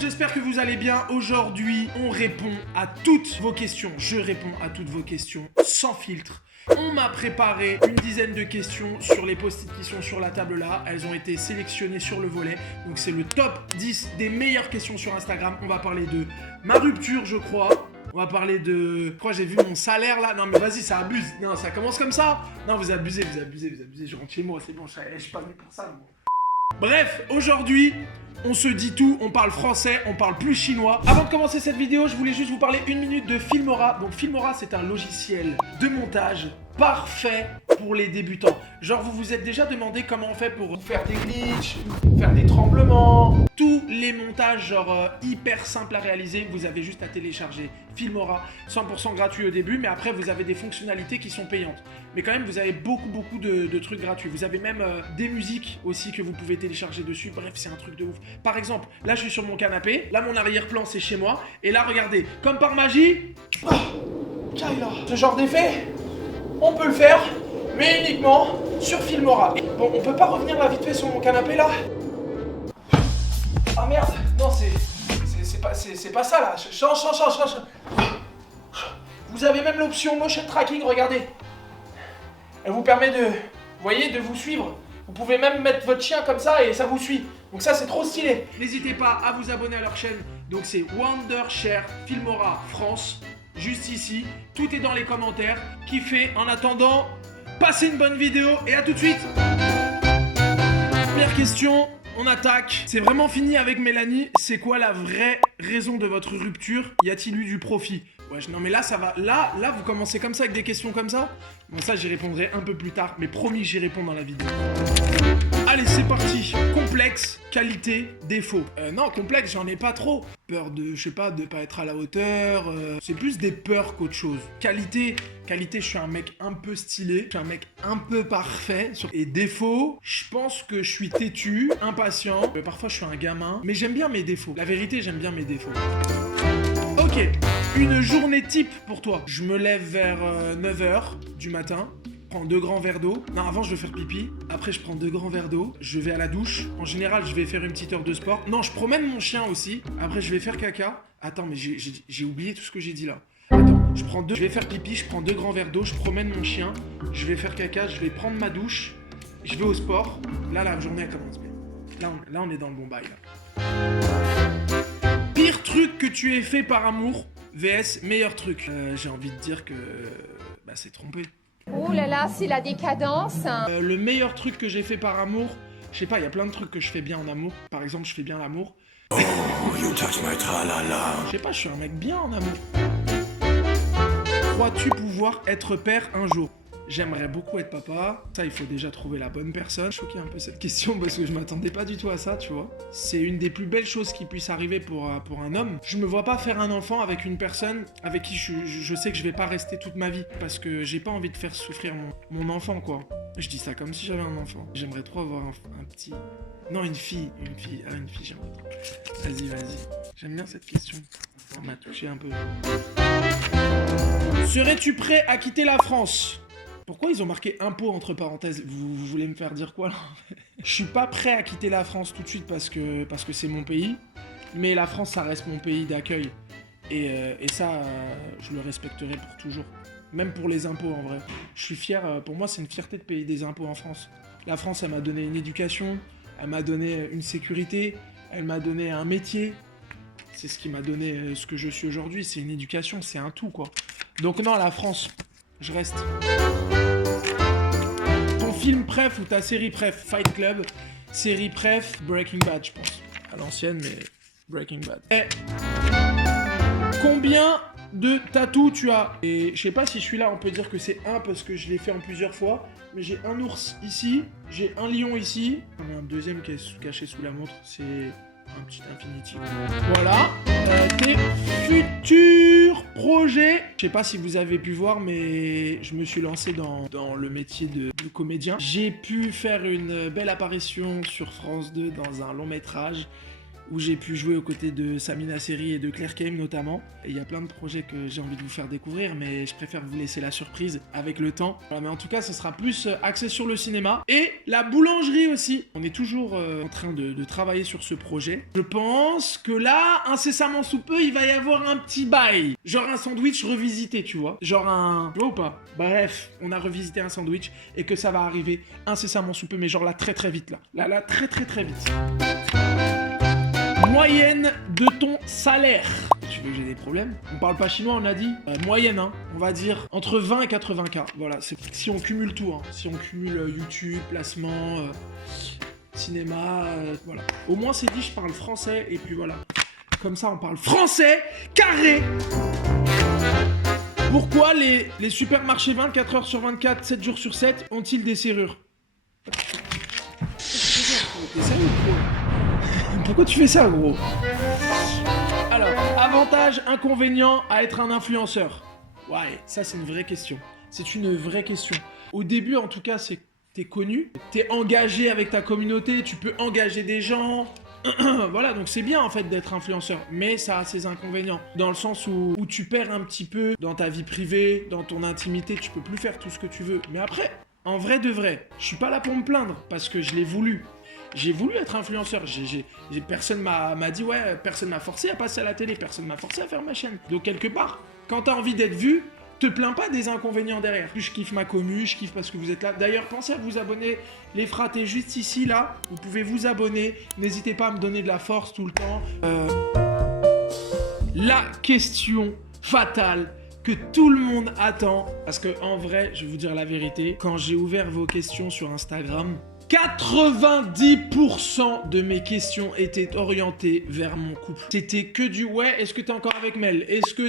monde, j'espère que vous allez bien. Aujourd'hui, on répond à toutes vos questions. Je réponds à toutes vos questions sans filtre. On m'a préparé une dizaine de questions sur les post-it qui sont sur la table là. Elles ont été sélectionnées sur le volet. Donc c'est le top 10 des meilleures questions sur Instagram. On va parler de ma rupture, je crois. On va parler de... Quoi, j'ai vu mon salaire là? Non mais vas-y, ça abuse. Non, ça commence comme ça. Non, vous abusez. Je rentre chez moi, c'est bon, je suis pas venu pour ça, moi. Bref, aujourd'hui, on se dit tout, on parle français, on parle plus chinois. Avant de commencer cette vidéo, je voulais juste vous parler une minute de Filmora. Donc Filmora, c'est un logiciel de montage parfait pour les débutants. Genre, vous vous êtes déjà demandé comment on fait pour faire des glitches, faire des tremblements, tous les montages genre hyper simples à réaliser. Vous avez juste à télécharger Filmora, 100% gratuit au début, mais après vous avez des fonctionnalités qui sont payantes. Mais quand même, vous avez beaucoup de trucs gratuits. Vous avez même des musiques aussi que vous pouvez télécharger dessus. Bref, c'est un truc de ouf. Par exemple, là je suis sur mon canapé, là mon arrière-plan c'est chez moi, et là regardez, comme par magie, ce genre d'effet, on peut le faire, mais uniquement sur Filmora. Bon, on peut pas revenir là vite fait sur mon canapé là? Ah merde, non c'est pas ça là, change. Vous avez même l'option motion tracking, regardez. Elle vous permet de, vous voyez, de vous suivre. Vous pouvez même mettre votre chien comme ça et ça vous suit. Donc ça c'est trop stylé. N'hésitez pas à vous abonner à leur chaîne. Donc c'est Wondershare Filmora France. Juste ici. Tout est dans les commentaires. Kiffez. En attendant, passez une bonne vidéo et à tout de suite. Première question. On attaque. C'est vraiment fini avec Mélanie. C'est quoi la vraie raison de votre rupture? Y a-t-il eu du profit? Ouais, non mais là ça va. Là vous commencez comme ça avec des questions comme ça. Bon ça j'y répondrai un peu plus tard. Mais promis j'y réponds dans la vidéo. Allez c'est parti. Complexe, qualité, défaut. Non complexe j'en ai pas trop. Peur de, je sais pas, de pas être à la hauteur. C'est plus des peurs qu'autre chose. Qualité, je suis un mec un peu stylé. Je suis un mec un peu parfait. Et défaut, je pense que je suis têtu, impatient. Parfois je suis un gamin. Mais j'aime bien mes défauts. La vérité j'aime bien mes défauts. Ok, une journée type pour toi. Je me lève vers 9h du matin, je prends 2 grands verres d'eau. Non, avant je vais faire pipi, après je prends 2 grands verres d'eau, je vais à la douche. En général, je vais faire une petite heure de sport. Non, je promène mon chien aussi, après je vais faire caca. Attends, mais j'ai oublié tout ce que j'ai dit là. Attends, je vais faire pipi, je prends 2 grands verres d'eau, je promène mon chien, je vais faire caca, je vais prendre ma douche, je vais au sport. Là, la journée elle commence bien. Là, on est dans le bon bail là. Pire truc que tu aies fait par amour, vs meilleur truc. J'ai envie de dire que... Bah c'est trompé. Ouh là là, c'est la décadence. Le meilleur truc que j'ai fait par amour, je sais pas, il y a plein de trucs que je fais bien en amour. Par exemple, je fais bien l'amour. Oh, you touch my tralala. Je sais pas, je suis un mec bien en amour. Crois-tu pouvoir être père un jour? J'aimerais beaucoup être papa. Ça, il faut déjà trouver la bonne personne. Je suis choqué un peu cette question parce que je m'attendais pas du tout à ça, tu vois. C'est une des plus belles choses qui puisse arriver pour un homme. Je me vois pas faire un enfant avec une personne avec qui je sais que je vais pas rester toute ma vie parce que j'ai pas envie de faire souffrir mon enfant, quoi. Je dis ça comme si j'avais un enfant. J'aimerais trop avoir un petit... Non, une fille. Ah, une fille, j'aimerais trop. Vas-y. J'aime bien cette question. Ça m'a touché un peu. Serais-tu prêt à quitter la France? Pourquoi ils ont marqué impôt entre parenthèses? Vous voulez me faire dire quoi là? Je suis pas prêt à quitter la France tout de suite parce que c'est mon pays. Mais la France, ça reste mon pays d'accueil. Et ça, je le respecterai pour toujours. Même pour les impôts en vrai. Je suis fier, pour moi c'est une fierté de payer des impôts en France. La France, elle m'a donné une éducation, elle m'a donné une sécurité, elle m'a donné un métier. C'est ce qui m'a donné ce que je suis aujourd'hui, c'est une éducation, c'est un tout quoi. Donc non, la France, je reste. Ton film préf ou ta série préf? Fight Club. Série préf, Breaking Bad, je pense. À l'ancienne, mais Breaking Bad. Combien de tatous tu as? Et je sais pas si celui-là, on peut dire que c'est un parce que je l'ai fait en plusieurs fois. Mais j'ai un ours ici, j'ai un lion ici. J'en ai un deuxième qui est caché sous la montre, c'est un petit infinitif. Voilà. Tes futurs projets. Je sais pas si vous avez pu voir, mais je me suis lancé dans le métier de comédien. J'ai pu faire une belle apparition sur France 2 dans un long métrage où j'ai pu jouer aux côtés de Samina Seri et de Claire Kame notamment. Et il y a plein de projets que j'ai envie de vous faire découvrir, mais je préfère vous laisser la surprise avec le temps. Voilà, mais en tout cas, ce sera plus axé sur le cinéma. Et la boulangerie aussi. On est toujours en train de travailler sur ce projet. Je pense que là, incessamment sous peu, il va y avoir un petit bail. Genre un sandwich revisité, tu vois. Genre un... Tu vois ou pas? Bref, on a revisité un sandwich et que ça va arriver incessamment sous peu, mais genre là, très très vite là. Là, très très très vite. Moyenne de ton salaire. Tu veux que j'ai des problèmes? On parle pas chinois, on a dit. Moyenne, hein. On va dire entre 20 et 80K. Voilà, c'est si on cumule tout, hein. Si on cumule YouTube, placement, cinéma, voilà. Au moins c'est dit, je parle français et puis voilà. Comme ça, on parle français carré. Pourquoi les supermarchés 24 heures sur 24, 7 jours sur 7 ont-ils des serrures? T'es sérieux, gros? Pourquoi tu fais ça, gros? Alors, avantage, inconvénient à être un influenceur. Ouais, ça c'est une vraie question. C'est une vraie question. Au début, en tout cas, c'est que t'es connu, t'es engagé avec ta communauté, tu peux engager des gens. Voilà, donc c'est bien en fait d'être influenceur, mais ça a ses inconvénients. Dans le sens où tu perds un petit peu dans ta vie privée, dans ton intimité, tu peux plus faire tout ce que tu veux. Mais après, en vrai de vrai, je suis pas là pour me plaindre, parce que je l'ai voulu. J'ai voulu être influenceur, personne m'a dit ouais, personne m'a forcé à passer à la télé, personne m'a forcé à faire ma chaîne. Donc quelque part, quand t'as envie d'être vu, te plains pas des inconvénients derrière. Je kiffe ma commu, je kiffe parce que vous êtes là. D'ailleurs, pensez à vous abonner, les fratés, juste ici, là. Vous pouvez vous abonner. N'hésitez pas à me donner de la force tout le temps. La question fatale que tout le monde attend. Parce que en vrai, je vais vous dire la vérité. Quand j'ai ouvert vos questions sur Instagram, 90% de mes questions étaient orientées vers mon couple. C'était que du ouais, est-ce que t'es encore avec Mel? Est-ce que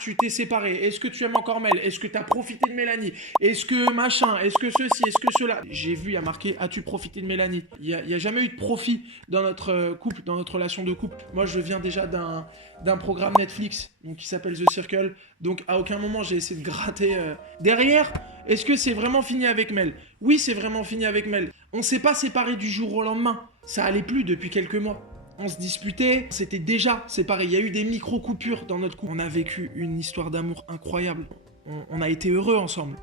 tu t'es séparé? Est-ce que tu aimes encore Mel? Est-ce que t'as profité de Mélanie? Est-ce que machin? Est-ce que ceci? Est-ce que cela? J'ai vu, il y a marqué as-tu profité de Mélanie? Il y a jamais eu de profit dans notre couple, dans notre relation de couple. Moi, je viens déjà d'un programme Netflix donc, qui s'appelle The Circle. Donc, à aucun moment, j'ai essayé de gratter derrière. Est-ce que c'est vraiment fini avec Mel? Oui, c'est vraiment fini avec Mel. On s'est pas séparés du jour au lendemain. Ça allait plus depuis quelques mois. On se disputait, c'était déjà séparé. Il y a eu des micro-coupures dans notre couple. On a vécu une histoire d'amour incroyable. On a été heureux ensemble.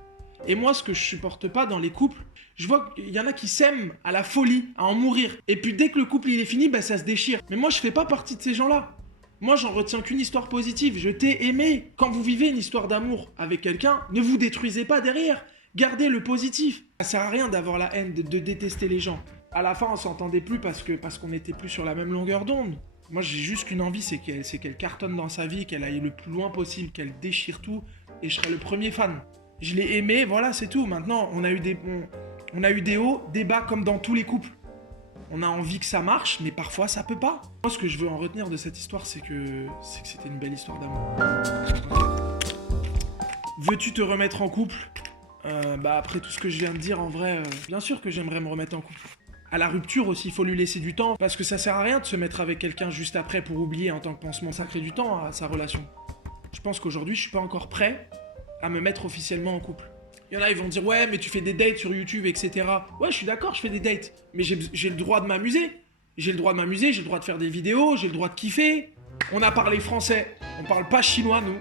Et moi, ce que je supporte pas dans les couples, je vois qu'il y en a qui s'aiment à la folie, à en mourir. Et puis dès que le couple il est fini, bah, ça se déchire. Mais moi, je fais pas partie de ces gens-là. Moi, j'en retiens qu'une histoire positive. Je t'ai aimé. Quand vous vivez une histoire d'amour avec quelqu'un, ne vous détruisez pas derrière. Gardez le positif. Ça sert à rien d'avoir la haine, de détester les gens. À la fin, on s'entendait plus parce qu'on n'était plus sur la même longueur d'onde. Moi, j'ai juste qu'une envie, c'est qu'elle cartonne dans sa vie, qu'elle aille le plus loin possible, qu'elle déchire tout, et je serai le premier fan. Je l'ai aimé, voilà, c'est tout. Maintenant, on a eu des hauts, des bas comme dans tous les couples. On a envie que ça marche, mais parfois ça peut pas. Moi, ce que je veux en retenir de cette histoire, c'est que c'était une belle histoire d'amour. Veux-tu te remettre en couple? Après tout ce que je viens de dire, en vrai, bien sûr que j'aimerais me remettre en couple. À la rupture aussi, il faut lui laisser du temps, parce que ça sert à rien de se mettre avec quelqu'un juste après pour oublier en tant que pansement. Sacré du temps à sa relation. Je pense qu'aujourd'hui, je suis pas encore prêt à me mettre officiellement en couple. Il y en a, ils vont dire ouais, mais tu fais des dates sur YouTube, etc. Ouais, je suis d'accord, je fais des dates, mais j'ai le droit de m'amuser. J'ai le droit de m'amuser, j'ai le droit de faire des vidéos, j'ai le droit de kiffer. On a parlé français, on parle pas chinois, nous.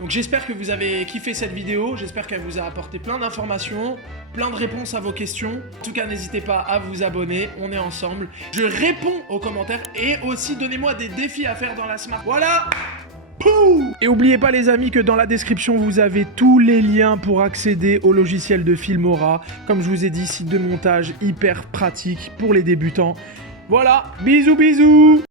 Donc j'espère que vous avez kiffé cette vidéo, j'espère qu'elle vous a apporté plein d'informations, plein de réponses à vos questions. En tout cas, n'hésitez pas à vous abonner, on est ensemble. Je réponds aux commentaires et aussi donnez-moi des défis à faire dans la Smart. Voilà! Pouh! Et n'oubliez pas les amis que dans la description vous avez tous les liens pour accéder au logiciel de Filmora. Comme je vous ai dit, site de montage hyper pratique pour les débutants. Voilà, bisous bisous!